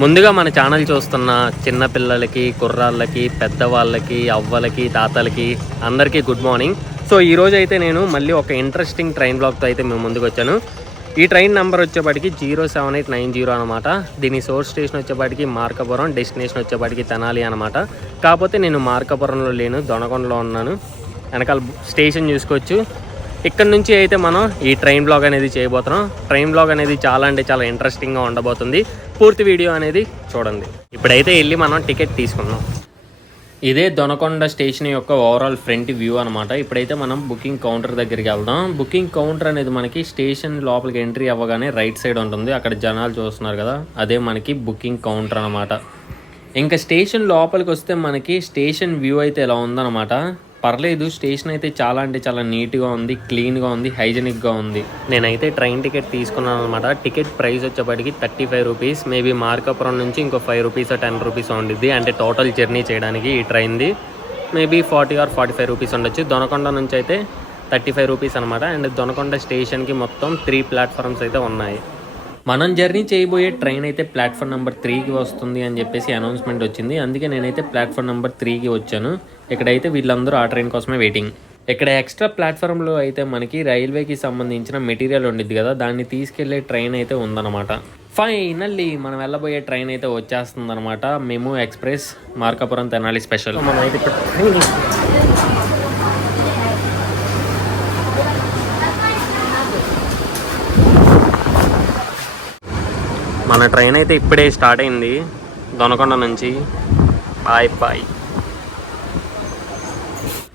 ముందుగా మన ఛానల్ చూస్తున్న చిన్నపిల్లలకి, కుర్రాళ్ళకి, పెద్దవాళ్ళకి, అవ్వలకి, తాతలకి అందరికీ గుడ్ మార్నింగ్. సో ఈరోజు అయితే నేను మళ్ళీ ఒక ఇంట్రెస్టింగ్ ట్రైన్ బ్లాగ్తో అయితే మేము ముందుకు వచ్చాను. ఈ ట్రైన్ నెంబర్ వచ్చేపాటికి 07890 అనమాట. దీని సోర్స్ స్టేషన్ వచ్చేపాటికి మార్కాపురం, డెస్టినేషన్ వచ్చేపాటికి తెనాలి అనమాట. కాకపోతే నేను మార్కాపురంలో లేను, దొనకొండలో ఉన్నాను. వెనకాల స్టేషన్ చూసుకోవచ్చు. ఇక్కడ నుంచి అయితే మనం ఈ ట్రైన్ బ్లాగ్ అనేది చేయబోతున్నాం. ట్రైన్ బ్లాగ్ అనేది చాలా ఇంట్రెస్టింగ్గా ఉండబోతుంది. పూర్తి వీడియో అనేది చూడండి. ఇప్పుడైతే వెళ్ళి మనం టికెట్ తీసుకున్నాం. ఇదే దొనకొండ స్టేషన్ యొక్క ఓవరాల్ ఫ్రంట్ వ్యూ అనమాట. ఇప్పుడైతే మనం బుకింగ్ కౌంటర్ దగ్గరికి వెళ్దాం. బుకింగ్ కౌంటర్ అనేది మనకి స్టేషన్ లోపలికి ఎంట్రీ అవ్వగానే రైట్ సైడ్ ఉంటుంది. అక్కడ జనాలు చూస్తున్నారు కదా, అదే మనకి బుకింగ్ కౌంటర్ అనమాట. ఇంకా స్టేషన్ లోపలికి వస్తే మనకి స్టేషన్ వ్యూ అయితే ఎలా ఉందన్నమాట. పర్లేదు, స్టేషన్ అయితే చాలా నీట్గా ఉంది, క్లీన్గా ఉంది, హైజెనిక్గా ఉంది. నేనైతే ట్రైన్ టికెట్ తీసుకున్నాను అనమాట. టికెట్ ప్రైస్ వచ్చేప్పటికి 35 రూపీస్. మేబీ మార్కాపురం నుంచి ఇంకో 5 రూపీస్ 10 రూపీస్ ఉండిద్ది. అంటే టోటల్ జర్నీ చేయడానికి ఈ ట్రైన్ది మేబీ 40 or 45 రూపీస్ ఉండొచ్చు. దొనకొండ నుంచి అయితే 35 రూపీస్ అనమాట. అండ్ దొనకొండ స్టేషన్కి మొత్తం 3 ప్లాట్ఫామ్స్ అయితే ఉన్నాయి. మనం జర్నీ చేయబోయే ట్రైన్ అయితే ప్లాట్ఫామ్ నెంబర్ 3కి వస్తుంది అని చెప్పేసి అనౌన్స్మెంట్ వచ్చింది. అందుకే నేనైతే ప్లాట్ఫామ్ నెంబర్ 3కి వచ్చాను. ఇక్కడైతే వీళ్ళందరూ ఆ ట్రైన్ కోసమే వెయిటింగ్. ఇక్కడ ఎక్స్ట్రా ప్లాట్ఫామ్లో అయితే మనకి రైల్వేకి సంబంధించిన మెటీరియల్ ఉండిద్ది కదా, దాన్ని తీసుకెళ్లే ట్రైన్ అయితే ఉందన్నమాట. ఫైనల్లీ మనం వెళ్ళబోయే ట్రైన్ అయితే వచ్చేస్తుంది అనమాట. మెము ఎక్స్ప్రెస్ మార్కాపురం తెనాలి స్పెషల్. మనం అయితే ఇక్కడ మన ట్రైన్ అయితే ఇప్పుడే స్టార్ట్ అయింది దొనకొండ నుంచి. బాయ్.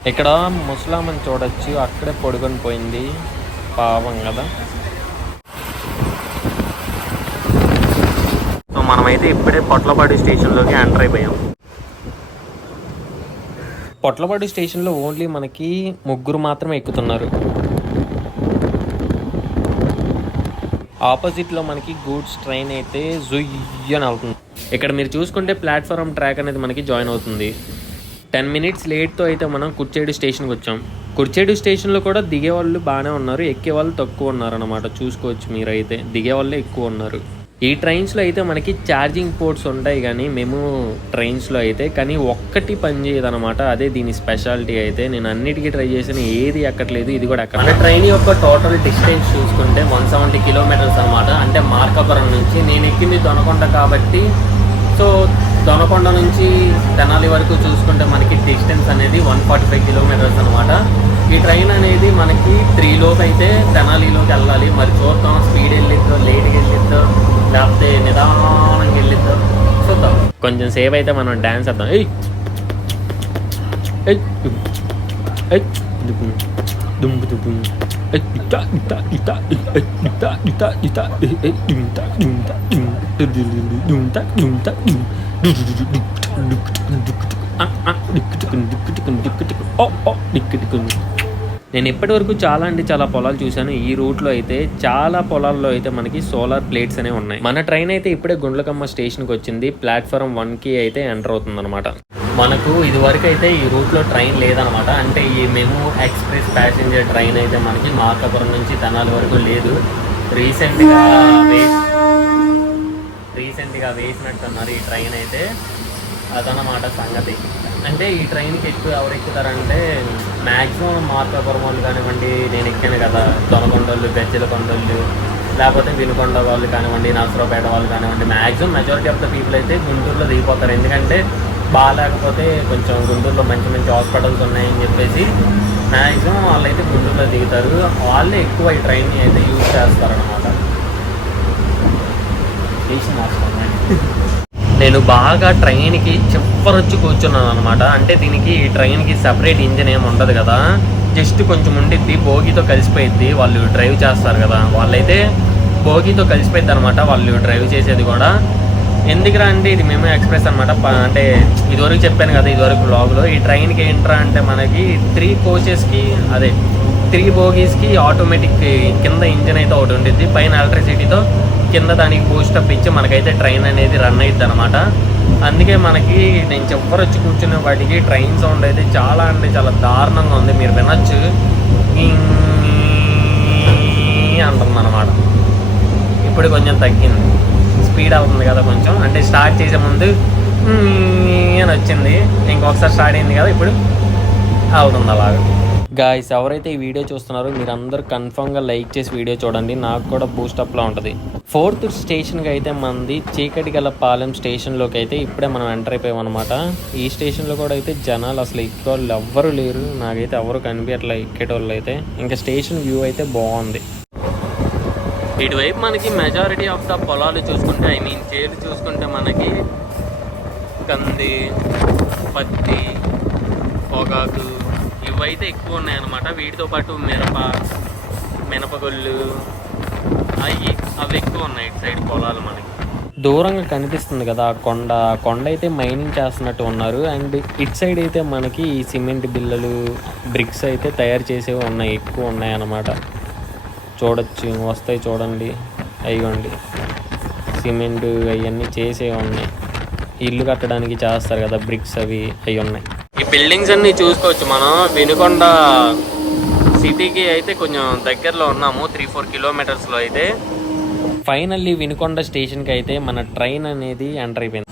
ఇక్కడ ముసలామని చూడొచ్చు, అక్కడే పొడుకొని పోయింది, పాపం కదా. సో మనమైతే ఇప్పుడే పొట్లపాడు స్టేషన్లోకి ఎంటర్ అయిపోయాం. పొట్లపాడు స్టేషన్లో ఓన్లీ మనకి 3 మాత్రమే ఎక్కుతున్నారు. ఆపోజిట్లో మనకి గూడ్స్ ట్రైన్ అయితే జుయ్యని అవుతుంది. ఇక్కడ మీరు చూసుకుంటే ప్లాట్ఫామ్ ట్రాక్ అనేది మనకి జాయిన్ అవుతుంది. 10 minutes లేట్తో అయితే మనం కుర్చేడు స్టేషన్కి వచ్చాం. కుర్చేడు స్టేషన్లో కూడా దిగే వాళ్ళు బాగానే ఉన్నారు, ఎక్కే వాళ్ళు తక్కువ ఉన్నారు అనమాట. చూసుకోవచ్చు మీరైతే, దిగే వాళ్ళే ఎక్కువ ఉన్నారు. ఈ ట్రైన్స్లో అయితే మనకి ఛార్జింగ్ పోర్ట్స్ ఉంటాయి కానీ మేము ట్రైన్స్లో అయితే కానీ ఒక్కటి పని చేయదు అనమాట. అదే దీని స్పెషాలిటీ. అయితే నేను అన్నిటికీ ట్రై చేసిన, ఏది ఎక్కట్లేదు. ఇది కూడా ఎక్కడ. ట్రైన్ యొక్క టోటల్ డిస్టెన్స్ చూసుకుంటే 170 కిలోమీటర్స్ అనమాట. అంటే మార్కాపురం నుంచి నేను ఎక్కింది దొనకొండ కాబట్టి, సో దొనకొండ నుంచి తెనాలి వరకు చూసుకుంటే మనకి డిస్టెన్స్ అనేది 145 కిలోమీటర్స్ అనమాట. ఈ ట్రైన్ అనేది మనకి 3 లోపు అయితే తెనాలిలోకి వెళ్ళాలి. మరి చూద్దాం, స్పీడ్ వెళ్ళిద్దో, లేట్గా వెళ్ళిద్దో, లేకపోతే నిదానంగా వెళ్ళిద్దో చూద్దాం. కొంచెం సేపు అయితే మనం డ్యాన్స్ చేద్దాం. నేను ఇప్పటి వరకు చాలా పొలాలు చూశాను. ఈ రూట్లో అయితే చాలా పొలాల్లో అయితే మనకి సోలార్ ప్లేట్స్ అనేవి ఉన్నాయి. మన ట్రైన్ అయితే ఇప్పుడే గుండ్లకమ్మ స్టేషన్కి వచ్చింది. ప్లాట్ఫామ్ 1కి అయితే ఎంటర్ అవుతుంది అనమాట. మనకు ఇదివరకు అయితే ఈ రూట్లో ట్రైన్ లేదనమాట. అంటే ఈ మెము ఎక్స్ప్రెస్ ప్యాసింజర్ ట్రైన్ అయితే మనకి మార్కాపురం నుంచి తెనాలి వరకు లేదు. రీసెంట్గా వేసినట్టున్నారు ఈ ట్రైన్ అయితే. అదనమాట సంగతి. అంటే ఈ ట్రైన్కి ఎవరు ఎక్కుతారంటే మ్యాక్సిమం మార్కాపురం వాళ్ళు కానివ్వండి, నేను ఎక్కాను కదా, దొనకొండోళ్ళు, గజ్జల కొండోళ్ళు, లేకపోతే వినుకొండ వాళ్ళు కానివ్వండి, నరసరావుపేట వాళ్ళు కానివ్వండి, maximum majority of the people అయితే గుంటూరులో దిగిపోతారు. ఎందుకంటే బాగాలేకపోతే కొంచెం గుంటూరులో మంచి హాస్పిటల్స్ ఉన్నాయని చెప్పేసి మ్యాక్సిమం వాళ్ళైతే గుంటూరులో దిగుతారు. వాళ్ళే ఎక్కువ ఈ ట్రైన్ని అయితే యూజ్ చేస్తారనమాట. నేను బాగా ట్రైన్కి చెప్పరొచ్చి కూర్చున్నాను అనమాట. అంటే దీనికి ఈ ట్రైన్కి సపరేట్ ఇంజిన్ ఏమి ఉండదు కదా, జస్ట్ కొంచెం ఉండిద్ది, బోగితో కలిసిపోయిద్ది. వాళ్ళు డ్రైవ్ చేస్తారు కదా, వాళ్ళైతే బోగితో కలిసిపోయిద్ది అనమాట వాళ్ళు డ్రైవ్ చేసేది కూడా. ఎందుకురా అంటే ఇది మెము ఎక్స్ప్రెస్ అనమాట. అంటే ఇదివరకు చెప్పాను కదా, ఇదివరకు బ్లాగ్లో, ఈ ట్రైన్కి ఏంట్రా అంటే మనకి 3 కోచెస్కి అదే 3 బోగీస్కి ఆటోమేటిక్ కింద ఇంజిన్ అయితే ఒకటి ఉండిద్ది, పైన ఎలక్ట్రిసిటీతో కింద దానికి బూస్టప్ ఇచ్చి మనకైతే ట్రైన్ అనేది రన్ అవుతుంది అనమాట. అందుకే మనకి నేను చెప్పరు వచ్చి కూర్చునే వాటికి ట్రైన్ సౌండ్ అయితే చాలా దారుణంగా ఉంది. మీరు వినొచ్చు, అంటుంది అనమాట. ఇప్పుడు కొంచెం తగ్గింది. స్పీడ్ అవుతుంది కదా కొంచెం, అంటే స్టార్ట్ చేసే ముందు అని వచ్చింది, ఇంకొకసారి స్టార్ట్ అయింది కదా ఇప్పుడు అవుతుంది అలాగా. గాయ్స్ ఎవరైతే ఈ వీడియో చూస్తున్నారో మీరందరూ కన్ఫామ్గా లైక్ చేసి వీడియో చూడండి, నాకు కూడా బూస్టప్లా ఉంటుంది. 4th స్టేషన్కి అయితే మనది చీకటిగలపాలెం స్టేషన్లోకి అయితే ఇప్పుడే మనం ఎంటర్ అయిపోయాం అనమాట. ఈ స్టేషన్లో కూడా అయితే జనాలు అసలు ఎక్కేవాళ్ళు ఎవ్వరూ లేరు, నాకైతే ఎవరు కనిపించట్లే ఎక్కేటోళ్ళు అయితే. ఇంకా స్టేషన్ వ్యూ అయితే బాగుంది. ఇటువైపు మనకి మెజారిటీ ఆఫ్ ద పొలాలు చూసుకుంటే, ఐ మీన్ చేలు చూసుకుంటే మనకి కంది, పత్తి, పొగాకు ఇవైతే ఎక్కువ ఉన్నాయన్నమాట. వీటితో పాటు మినపగుళ్ళు అవి ఎక్కువ ఉన్నాయి ఇటు సైడ్ పొలాలు. మనకి దూరంగా కనిపిస్తుంది కదా కొండ అయితే మైనింగ్ చేస్తున్నట్టు ఉన్నారు. అండ్ ఇటు సైడ్ అయితే మనకి ఈ సిమెంట్ బిల్లలు, బ్రిక్స్ అయితే తయారు చేసేవి ఉన్నాయి, ఎక్కువ ఉన్నాయి అన్నమాట. చూడొచ్చు, వస్తాయి చూడండి, అయ్యండి సిమెంట్ అవన్నీ చేసేవి ఉన్నాయి. ఇల్లు కట్టడానికి చేస్తారు కదా బ్రిక్స్, అవి ఉన్నాయి. ఈ బిల్డింగ్స్ అన్ని చూసుకోవచ్చు మనం. వినుకొండ సిటీకి అయితే కొంచెం దగ్గరలో ఉన్నాము, 3-4 కిలోమీటర్స్లో అయితే. ఫైనల్లీ వినుకొండ స్టేషన్కి అయితే మన ట్రైన్ అనేది ఎంటర్ అయిపోయింది.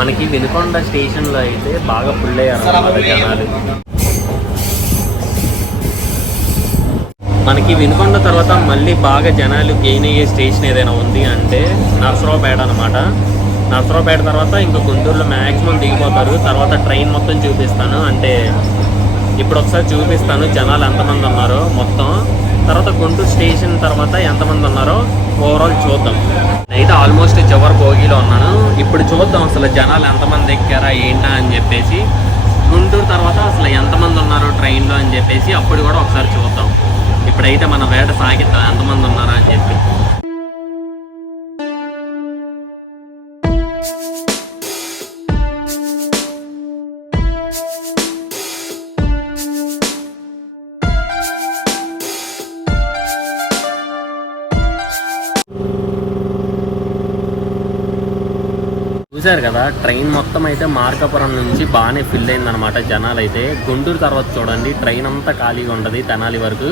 మనకి వినుకొండ స్టేషన్లో అయితే బాగా ఫుల్ అయ్యారు జనాలు. మనకి వినుకొండ తర్వాత మళ్ళీ బాగా జనాలు గెయిన్ అయ్యే స్టేషన్ ఏదైనా ఉంది అంటే నరసరావుపేట అనమాట. నరసరావుపేట తర్వాత ఇంకా గుంటూరులో మ్యాక్సిమం దిగిపోతారు. తర్వాత ట్రైన్ మొత్తం చూపిస్తాను, అంటే ఇప్పుడు ఒకసారి చూపిస్తాను జనాలు ఎంతమంది ఉన్నారో మొత్తం. తర్వాత గుంటూరు స్టేషన్ తర్వాత ఎంతమంది ఉన్నారో ఓవరాల్ చూద్దాం. అయితే ఆల్మోస్ట్ చివరి భోగిలో ఉన్నాను. ఇప్పుడు చూద్దాం అసలు జనాలు ఎంతమంది ఎక్కారా ఏంటా అని చెప్పేసి. గుంటూరు తర్వాత అసలు ఎంతమంది ఉన్నారు ట్రైన్లో అని చెప్పేసి అప్పుడు కూడా ఒకసారి చూద్దాం. ఇప్పుడైతే మన వేట సాగిద్దాం ఎంతమంది ఉన్నారా అని చెప్పి. చూసారు కదా ట్రైన్ మొత్తం అయితే మార్కాపురం నుంచి బాగానే ఫిల్ అయిందనమాట జనాలు అయితే. గుంటూరు తర్వాత చూడండి ట్రైన్ అంతా ఖాళీగా ఉంటుంది తెనాలి వరకు.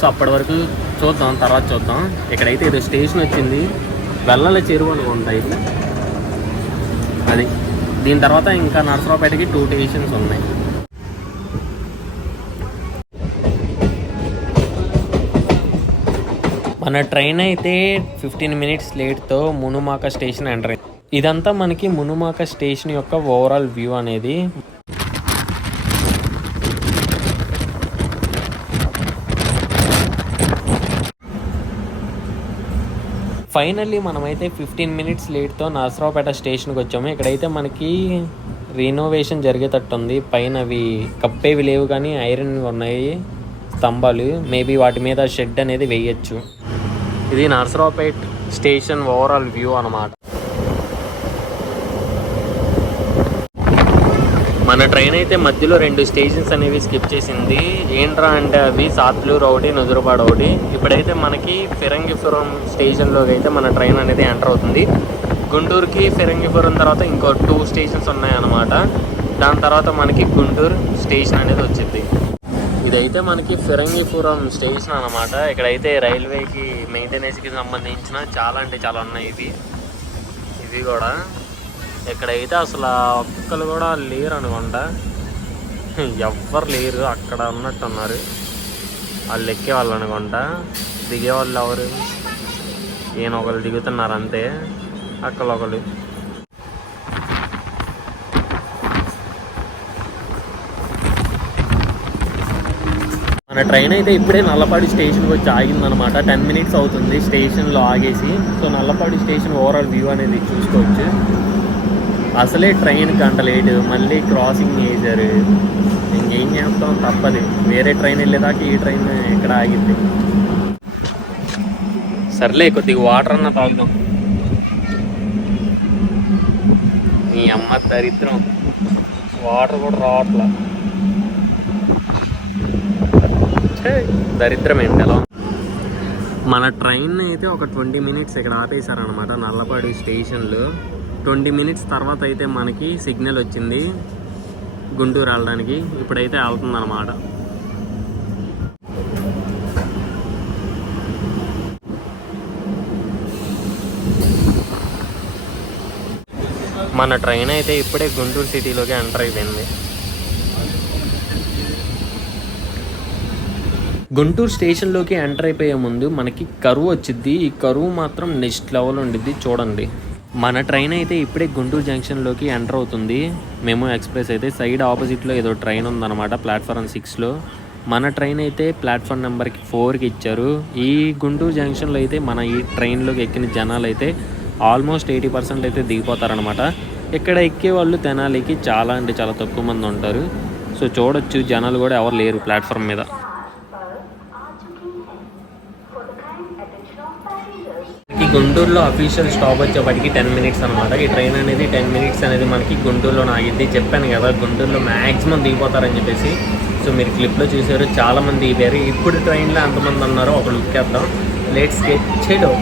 సో అప్పటి వరకు చూద్దాం, తర్వాత చూద్దాం. ఇక్కడైతే ఏదో స్టేషన్ వచ్చింది, వెల్లల చెరువు అనుకుంటా ఇట్లా అది. దీని తర్వాత ఇంకా నరసరావుపేటకి 2 స్టేషన్స్ ఉన్నాయి. మన ట్రైన్ అయితే 15 మినిట్స్ లేట్తో మునుమాక స్టేషన్ ఎంటర్ అయింది. ఇదంతా మనకి మునుమాక స్టేషన్ యొక్క ఓవరాల్ వ్యూ అనేది. ఫైనల్లీ మనమైతే 15 మినిట్స్ లేట్తో నరసరావుపేట స్టేషన్కి వచ్చాము. ఇక్కడైతే మనకి రీనోవేషన్ జరిగేటట్టుంది. పైన అవి కప్పేవి లేవు కానీ ఐరన్ ఉన్నాయి స్తంభాలు. మేబీ వాటి మీద షెడ్ అనేది వేయచ్చు. ఇది నరసరావుపేట స్టేషన్ ఓవరాల్ వ్యూ అన్నమాట. మన ట్రైన్ అయితే మధ్యలో 2 స్టేషన్స్ అనేవి స్కిప్ చేసింది. ఏంట్రా అంటే అవి సాత్లూరు ఒకటి, నుదురుపాడు ఒకటి. ఇప్పుడైతే మనకి ఫిరంగిపురం స్టేషన్లోకి అయితే మన ట్రైన్ అనేది ఎంటర్ అవుతుంది. గుంటూరుకి ఫిరంగిపురం తర్వాత ఇంకో 2 స్టేషన్స్ ఉన్నాయన్నమాట. దాని తర్వాత మనకి గుంటూరు స్టేషన్ అనేది వచ్చింది. ఇదైతే మనకి ఫిరంగిపురం స్టేషన్ అన్నమాట. ఇక్కడైతే రైల్వేకి మెయింటెనెన్స్కి సంబంధించిన చాలా అంటే చాలా ఉన్నాయి. ఇవి కూడా ఇక్కడైతే అసలు ఒక్కరు కూడా లేరు అనుకుంటా, ఎవ్వరు లేరు. అక్కడ ఉన్నట్టున్నారు వాళ్ళు, ఎక్కేవాళ్ళు అనుకుంటా. దిగేవాళ్ళు ఎవరు, ఈయన ఒకరు దిగుతున్నారు అంతే, అక్కడ ఒకరు. మన ట్రైన్ అయితే ఇప్పుడే నల్లపాడు స్టేషన్కి వచ్చి ఆగిందనమాట. 10 మినిట్స్ అవుతుంది స్టేషన్లో ఆగేసి. So Nallapadu station overall view అనేది చూసుకోవచ్చు. అసలే ట్రైన్ గంట లేటు, మళ్ళీ క్రాసింగ్ చేశారు. ఇంకేం చేస్తాం, తప్పదు. వేరే ట్రైన్ వెళ్ళేదాకా ఈ ట్రైన్ ఎక్కడ ఆగింది. సర్లే కొద్దిగా వాటర్ అన్న తాగుదాం. మీ అమ్మ దరిద్రం, వాటర్ కూడా రావట్లా. దరిద్రం ఏంటి అలా. మన ట్రైన్ అయితే ఒక 20 మినిట్స్ ఇక్కడ ఆపేశారనమాట నల్లపాడు స్టేషన్లో. 20 మినిట్స్ తర్వాత అయితే మనకి సిగ్నల్ వచ్చింది గుంటూరు వెళ్ళడానికి. ఇప్పుడైతే వెళ్తుందన్నమాట. మన ట్రైన్ అయితే ఇప్పుడే గుంటూరు సిటీలోకి ఎంటర్ అయిపోయింది. గుంటూరు స్టేషన్లోకి ఎంటర్ అయిపోయే ముందు మనకి కరువు వచ్చింది. ఈ కరువు మాత్రం నెక్స్ట్ లెవెల్ ఉండిద్ది చూడండి. మన ట్రైన్ అయితే ఇప్పుడే గుంటూరు జంక్షన్లోకి ఎంటర్ అవుతుంది. మెమో ఎక్స్ప్రెస్ అయితే సైడ్ ఆపోజిట్లో ఏదో ట్రైన్ ఉందన్నమాట ప్లాట్ఫామ్ 6లో. మన ట్రైన్ అయితే ప్లాట్ఫామ్ నెంబర్కి 4కి ఇచ్చారు. ఈ గుంటూరు జంక్షన్లో అయితే మన ఈ ట్రైన్లోకి ఎక్కిన జనాలు అయితే ఆల్మోస్ట్ 80% అయితే దిగిపోతారనమాట. ఇక్కడ ఎక్కే వాళ్ళు తెనాలికి చాలా అంటే చాలా తక్కువ మంది ఉంటారు. సో చూడొచ్చు జనాలు కూడా ఎవరు లేరు ప్లాట్ఫామ్ మీద. ఈ గుంటూరులో అఫీషియల్ స్టాప్ వచ్చేప్పటికి 10 minutes అనమాట. ఈ ట్రైన్ అనేది 10 minutes అనేది మనకి గుంటూరులో ఆగిద్ది. చెప్పాను కదా గుంటూరులో మ్యాక్సిమం దిగిపోతారని చెప్పేసి. సో మీరు క్లిప్లో చూసారు చాలామంది దిగారు. ఇప్పుడు ట్రైన్లో ఎంతమంది ఉన్నారో ఒక లుక్ వేద్దాం. లెట్స్ గెట్ చెడో.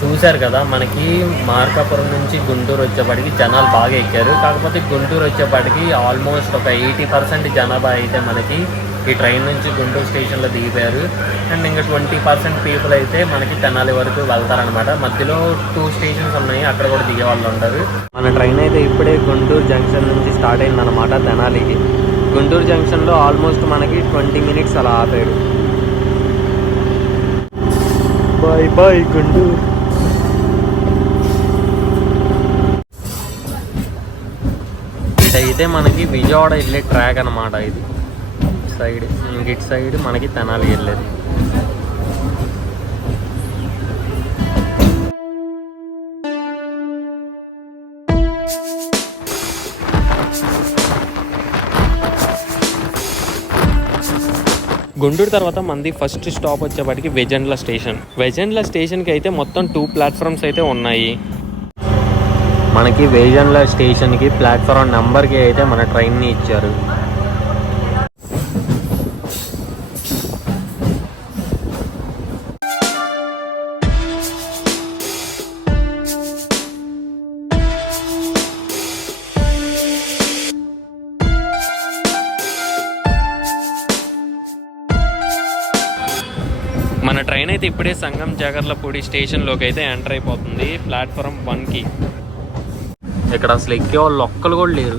చూశారు కదా మనకి మార్కాపురం నుంచి గుంటూరు వచ్చేప్పటికి జనాలు బాగా ఎక్కారు. కాకపోతే గుంటూరు వచ్చేప్పటికి ఆల్మోస్ట్ ఒక 80% జనాభా అయితే మనకి ఈ ట్రైన్ నుంచి గుంటూరు స్టేషన్లో దిగిపోయారు. అండ్ ఇంకా 20% పీపుల్ అయితే మనకి తెనాలి వరకు వెళ్తారనమాట. మధ్యలో 2 స్టేషన్స్ ఉన్నాయి, అక్కడ కూడా దిగే వాళ్ళు ఉంటారు. మన ట్రైన్ అయితే ఇప్పుడే గుంటూరు జంక్షన్ నుంచి స్టార్ట్ అయిందనమాట తెనాలికి. గుంటూరు జంక్షన్లో ఆల్మోస్ట్ మనకి 20 minutes అలా ఆపాడు. Bye bye Guntur. ఇదైతే మనకి విజయవాడ వెళ్ళే ట్రాక్ అనమాట. ఇది సైడ్ ఇటు సైడ్ మనకి తెనాలి వెళ్ళేది. గుంటూరు తర్వాత మనది ఫస్ట్ స్టాప్ వచ్చేప్పటికి వెజెండ్ల స్టేషన్. వెజెండ్ల స్టేషన్కి అయితే మొత్తం 2 platforms అయితే ఉన్నాయి. మనకి వేజన్ల స్టేషన్కి ప్లాట్ఫామ్ నెంబర్కి అయితే మన ట్రైన్ని ఇచ్చారు. మన ట్రైన్ అయితే ఇప్పుడే సంగం జాగర్లపూడి స్టేషన్లోకి అయితే ఎంటర్ అయిపోతుంది ప్లాట్ఫామ్ 1కి. ఇక్కడ అసలు ఎక్కే వాళ్ళు ఒక్కరు కూడా లేరు.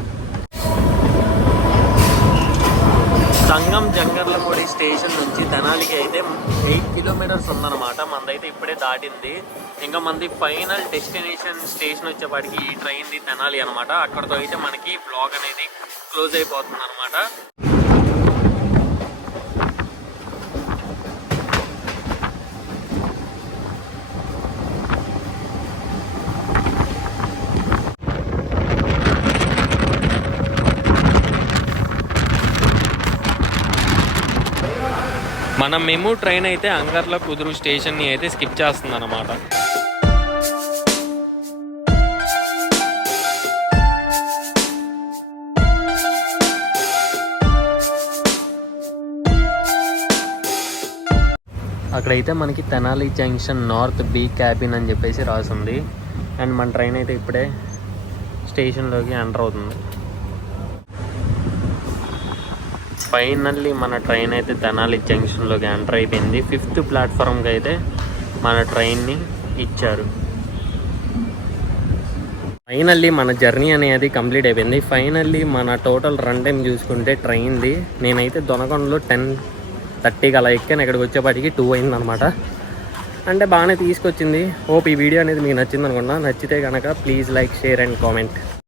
సంగం జంగర్లపూడి స్టేషన్ నుంచి తెనాలికి అయితే 8 kilometers ఉందన్నమాట. మనదైతే ఇప్పుడే దాటింది. ఇంకా మనది ఫైనల్ డెస్టినేషన్ స్టేషన్ వచ్చేపాటికి ఈ ట్రైన్ది తెనాలి అనమాట. అక్కడితో అయితే మనకి బ్లాగ్ అనేది క్లోజ్ అయిపోతుంది అనమాట. మన మెము ట్రైన్ అయితే అంగర్ల కుదురు స్టేషన్ని అయితే స్కిప్ చేస్తుంది అన్నమాట. అక్కడైతే మనకి Tenali junction north B cabin అని చెప్పేసి రాసింది. అండ్ మన ట్రైన్ అయితే ఇప్పుడే స్టేషన్లోకి ఎంటర్ అవుతుంది. ఫైనల్లీ మన ట్రైన్ అయితే తెనాలి జంక్షన్లోకి ఎంటర్ అయిపోయింది. 5th ప్లాట్ఫామ్కి అయితే మన ట్రైన్ని ఇచ్చారు. ఫైనల్లీ మన జర్నీ అనేది కంప్లీట్ అయిపోయింది. ఫైనల్లీ మన టోటల్ రన్ టైం చూసుకుంటే ట్రైన్ది నేనైతే దొనకొండలో 10:30కి అలా ఎక్కాను. ఇక్కడికి వచ్చేపాటికి 2 అయిందనమాట. అంటే బాగానే తీసుకొచ్చింది. హోప్ ఈ వీడియో అనేది మీకు నచ్చింది అనుకున్నా. నచ్చితే కనుక please like, share and comment.